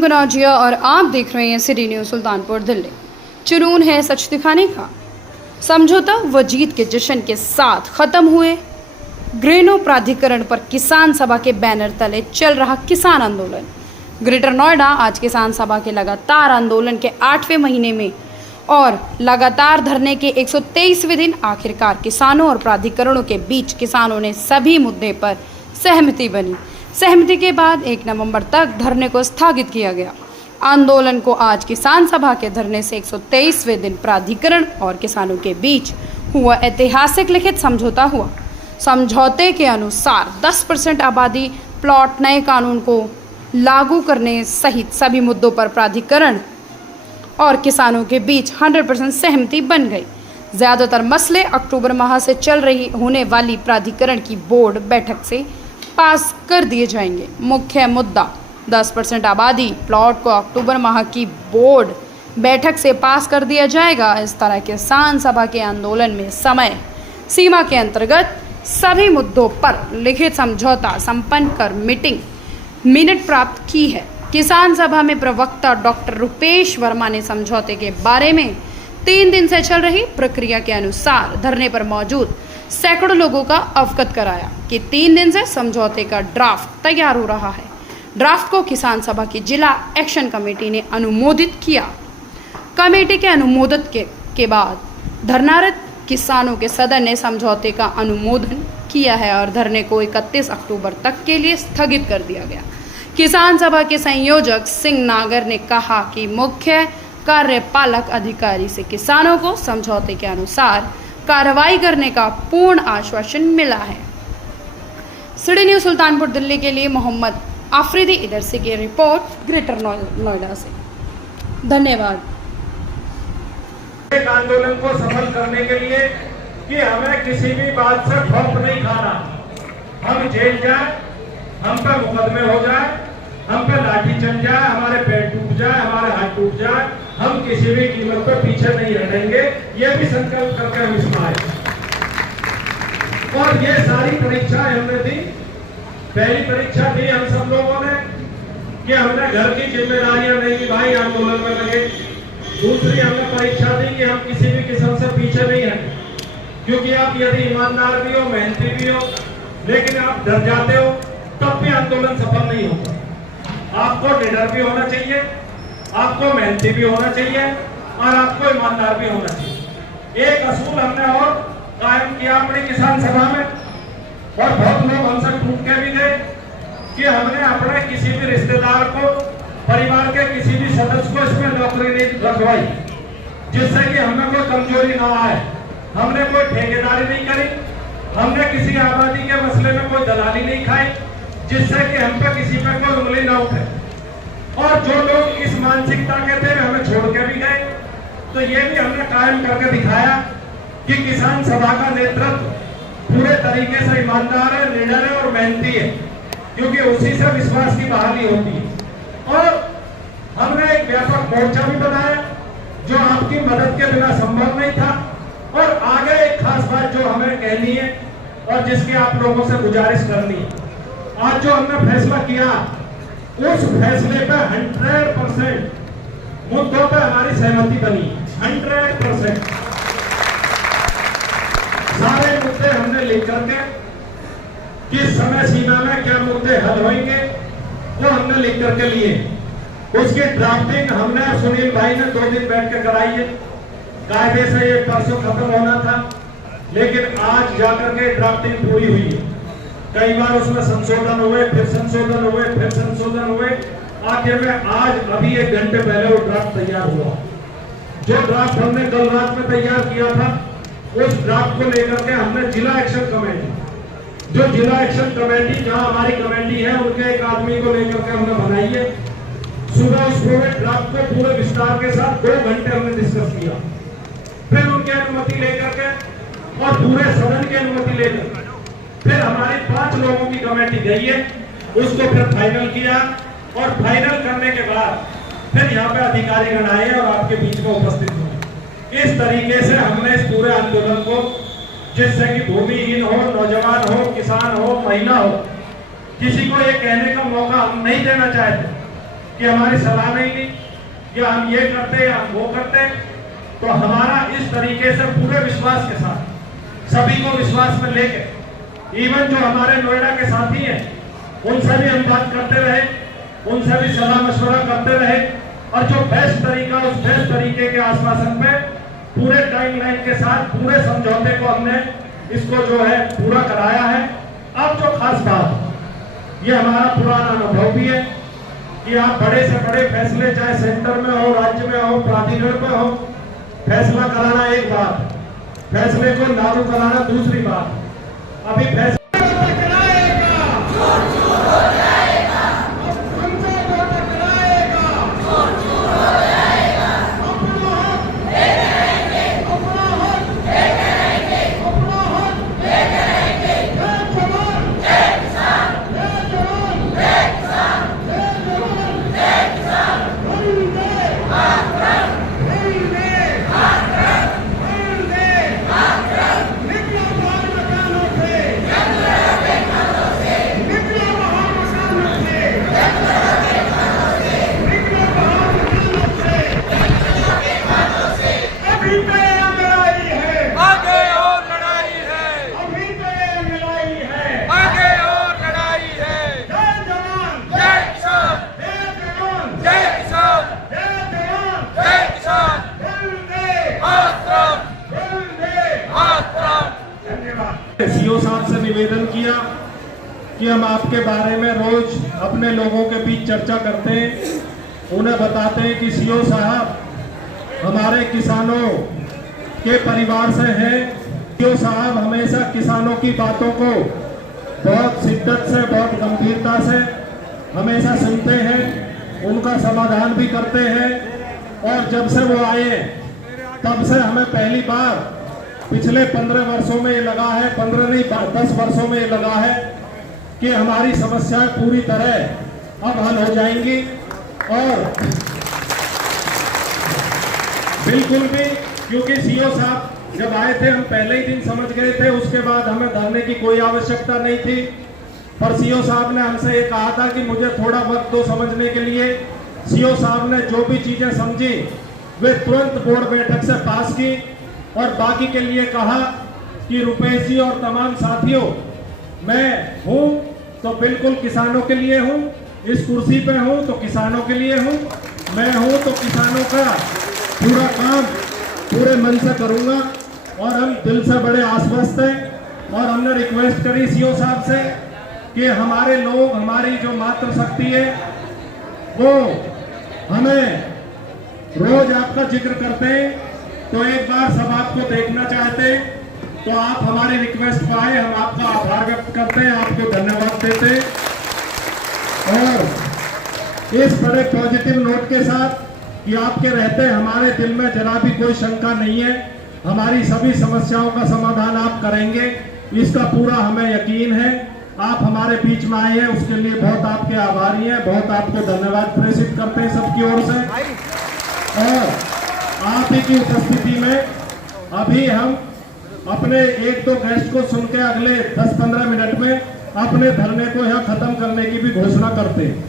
गुनगुन कनाजिया और आप देख रहे हैं सिटी न्यूज़ सुल्तानपुर दिल्ली। जुनून है सच दिखाने का। समझौता व जीत के जश्न के साथ खत्म हुए ग्रेनो प्राधिकरण पर किसान सभा के बैनर तले चल रहा किसान आंदोलन। ग्रेटर नोएडा आज किसान सभा के लगातार आंदोलन के 8वें महीने में और लगातार धरने के 123वें दिन आखिरकार किसानों और प्राधिकरणों के बीच किसानों ने सभी मुद्दे पर सहमति बनी। सहमति के बाद 1 नवंबर तक धरने को स्थगित किया गया। आंदोलन को आज किसान सभा के धरने से 123वें दिन प्राधिकरण और किसानों के बीच हुआ ऐतिहासिक लिखित समझौता हुआ। समझौते के अनुसार 10% आबादी प्लॉट नए कानून को लागू करने सहित सभी मुद्दों पर प्राधिकरण और किसानों के बीच 100% सहमति बन गई। ज़्यादातर मसले अक्टूबर माह से चल रही होने वाली प्राधिकरण की बोर्ड बैठक से पास कर दिए जाएंगे। मुख्य मुद्दा 10% आबादी प्लॉट को अक्टूबर माह की बोर्ड बैठक से पास कर दिया जाएगा। इस तरह किसान सभा के आंदोलन में समय सीमा के अंतर्गत सभी मुद्दों पर लिखित समझौता संपन्न कर मिनट प्राप्त की है। किसान सभा में प्रवक्ता डॉक्टर रुपेश वर्मा ने समझौते के बारे में 3 दिन से चल रही प्रक्रिया के अनुसार धरने पर मौजूद सैकड़ों लोगों का अवगत कराया कि 3 दिन से समझौते का ड्राफ्ट तैयार हो रहा है। ड्राफ्ट को किसान सभा की जिला एक्शन कमेटी ने अनुमोदित किया। कमेटी के अनुमोदन के बाद धरनारत किसानों के सदन ने समझौते का अनुमोदन किया है और धरने को 31 अक्टूबर तक के लिए स्थगित कर दिया गया। किसान सभा के संयोजक सिंह नागर ने कहा कि मुख्य कार्यपालक अधिकारी से किसानों को समझौते के अनुसार कार्रवाई करने का पूर्ण आश्वासन मिला है। सिटी न्यूज़ सुल्तानपुर दिल्ली के लिए मोहम्मद आफरीदी इधर से की रिपोर्ट ग्रेटर नोएडा से। धन्यवाद। एक आंदोलन को सफल करने के लिए कि हमें किसी भी बात से खौफ नहीं खाना। हम जेल जाए, हम पे मुकदमे हो जाए, हम पे लाठी चल जाए, हमारे पैर टूट जाए, हमारे हाथ टूट जाए, हम किसी भी कीमत पर पीछे नहीं हटेंगे। ये भी संकल्प करके हम इसमें आए। और ये सारी परीक्षाएं हमने दी। पहली परीक्षा दी हम सब लोगों ने कि हमने घर की जिम्मेदारियां नहीं निभाई, आंदोलन में लगे। दूसरी हमने परीक्षा दी कि हम किसी भी किस्म से पीछे नहीं हटे, क्योंकि आप यदि ईमानदार भी हो, मेहनती भी हो, लेकिन आप डर जाते हो तब भी आंदोलन सफल नहीं होता। आपको निडर भी होना चाहिए, आपको मेहनती भी होना चाहिए और आपको ईमानदार भी होना चाहिए। एक असूल हमने और कायम किया अपनी किसान सभा में, और बहुत लोग हमसे टूट के भी गए कि हमने अपने किसी भी रिश्तेदार को, परिवार के किसी भी सदस्य को इसमें नौकरी नहीं रखवाई, जिससे कि हमें कोई कमजोरी ना आए। हमने कोई ठेकेदारी नहीं करी, हमने किसी आबादी के मसले में कोई दलाली नहीं खाई, जिससे कि हम पे किसी पे कोई उंगली ना उठे। और जो लोग इस मानसिकता के थे हमें छोड़ के भी गए, तो ये भी हमने कायम करके दिखाया कि किसान सभा का नेतृत्व पूरे तरीके से ईमानदार है, निडर है और मेहनती है, क्योंकि उसी से विश्वास की बहाली होती है। और हमने एक व्यापक मोर्चा भी बनाया जो आपकी मदद के बिना संभव नहीं था। और आगे एक खास बात जो हमें कहनी है और जिसकी आप लोगों से गुजारिश करनी है, आज जो हमने फैसला किया उस फैसले पे 100% मुद्दों पे हमारी सहमति बनी। 100% सारे मुद्दे हमने लिख करके किस समय सीमा में क्या मुद्दे हल होंगे वो हमने लिख करके लिए। उसकी ड्राफ्टिंग हमने सुनील भाई ने 2 दिन बैठ के कराई है। कायदे से ये परसों खत्म होना था, लेकिन आज जाकर के ड्राफ्टिंग पूरी हुई है। कई बार उसमें संशोधन हुए, फिर संशोधन हुए, फिर संशोधन हुए। आखिर में आज अभी 1 घंटे पहले वो ड्राफ्ट तैयार हुआ। जो ड्राफ्ट हमने कल रात में तैयार किया था, उस ड्राफ्ट को लेकर के हमने जिला एक्शन कमेटी, जो जिला एक्शन कमेटी जहां हमारी कमेटी है, उनके एक आदमी को लेकर के हमने बनाई है। सुबह उस पूरे ड्राफ्ट को पूरे विस्तार के साथ 2 घंटे हमने डिस्कस किया, फिर उनकी अनुमति लेकर के और पूरे सदन की अनुमति लेकर फिर हमारी 5 लोगों की कमेटी गई है, उसको फिर फाइनल किया। और फाइनल करने के बाद फिर यहाँ पे अधिकारीगण आए और आपके बीच में उपस्थित हुए। इस तरीके से हमने इस पूरे आंदोलन को, जिससे कि भूमिहीन हो, नौजवान हो, किसान हो, महिला हो, किसी को ये कहने का मौका हम नहीं देना चाहते कि हमारी सलाह नहीं ली या हम ये करते या हम वो करते, तो हमारा इस तरीके से पूरे विश्वास के साथ सभी को विश्वास में लेके, इवन जो हमारे नोएडा के साथी हैं उनसे भी हम बात करते रहे, उनसे भी सलाह मशवरा करते रहे, और जो बेस्ट तरीका उस बेस्ट तरीके के आश्वासन पे पूरे टाइमलाइन के साथ पूरे समझौते को हमने इसको जो है पूरा कराया है। अब जो खास बात, ये हमारा पुराना अनुभव भी है कि आप बड़े से बड़े फैसले चाहे सेंटर में हो, राज्य में हो, प्राधिकरण में हो, फैसला कराना एक बात, फैसले को लागू कराना दूसरी बात। अभी फैसला सीओ साहब से निवेदन किया कि हम आपके बारे में रोज अपने लोगों के बीच चर्चा करते हैं, उन्हें बताते हैं कि सीओ साहब हमारे किसानों के परिवार से हैं। सीओ साहब हमेशा किसानों की बातों को बहुत शिद्दत से, बहुत गंभीरता से हमेशा सुनते हैं, उनका समाधान भी करते हैं। और जब से वो आए तब से हमें पहली बार पिछले 15 वर्षों में ये लगा है, 15 नहीं 10 वर्षों में ये लगा है कि हमारी समस्याएं पूरी तरह अब हल हो जाएंगी। और बिल्कुल भी, क्योंकि सीओ साहब जब आए थे हम पहले ही दिन समझ गए थे, उसके बाद हमें धरने की कोई आवश्यकता नहीं थी। पर सीओ साहब ने हमसे ये कहा था कि मुझे थोड़ा वक्त दो समझने के लिए। सीओ साहब ने जो भी चीजें समझी वे तुरंत बोर्ड बैठक से पास की, और बाकी के लिए कहा कि रुपेश जी और तमाम साथियों, मैं हूं तो बिल्कुल किसानों के लिए हूं, इस कुर्सी पे हूं तो किसानों के लिए हूं, मैं हूं तो किसानों का पूरा काम पूरे मन से करूंगा। और हम दिल से बड़े आश्वस्त हैं। और हमने रिक्वेस्ट करी सीओ साहब से कि हमारे लोग, हमारी जो मातृशक्ति है वो हमें रोज आपका जिक्र करते हैं, तो एक बार सब आपको देखना चाहते, तो आप हमारी रिक्वेस्ट पर आए, हम आपका आभार व्यक्त करते हैं, आपको धन्यवाद देते हैं। और इस बड़े पॉजिटिव नोट के साथ कि आपके रहते हमारे दिल में जरा भी कोई शंका नहीं है, हमारी सभी समस्याओं का समाधान आप करेंगे, इसका पूरा हमें यकीन है। आप हमारे बीच में आए हैं, उसके लिए बहुत आपके आभारी हैं, बहुत आपको धन्यवाद प्रेषित करते हैं सबकी ओर से। और आप ही की उपस्थिति में अभी हम अपने एक दो गेस्ट को सुन के अगले 10-15 मिनट में अपने धरने को यहाँ खत्म करने की भी घोषणा करते हैं।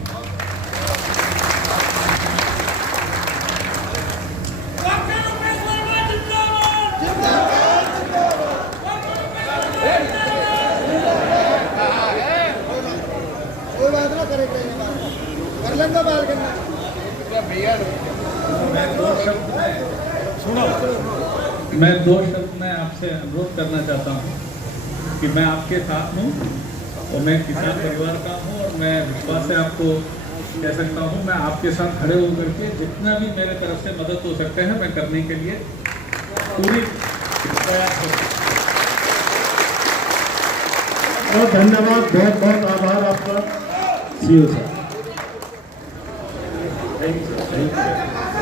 मैं दो शब्द में आपसे अनुरोध करना चाहता हूँ कि मैं आपके साथ हूँ और मैं किसान परिवार का हूँ, और मैं विश्वास से आपको कह सकता हूँ मैं आपके साथ खड़े होकर के जितना भी मेरे तरफ से मदद हो सकते हैं मैं करने के लिए पूरी प्रयास करूँगा। और धन्यवाद, बहुत बहुत आभार आपका सीओ साहब। Thank you.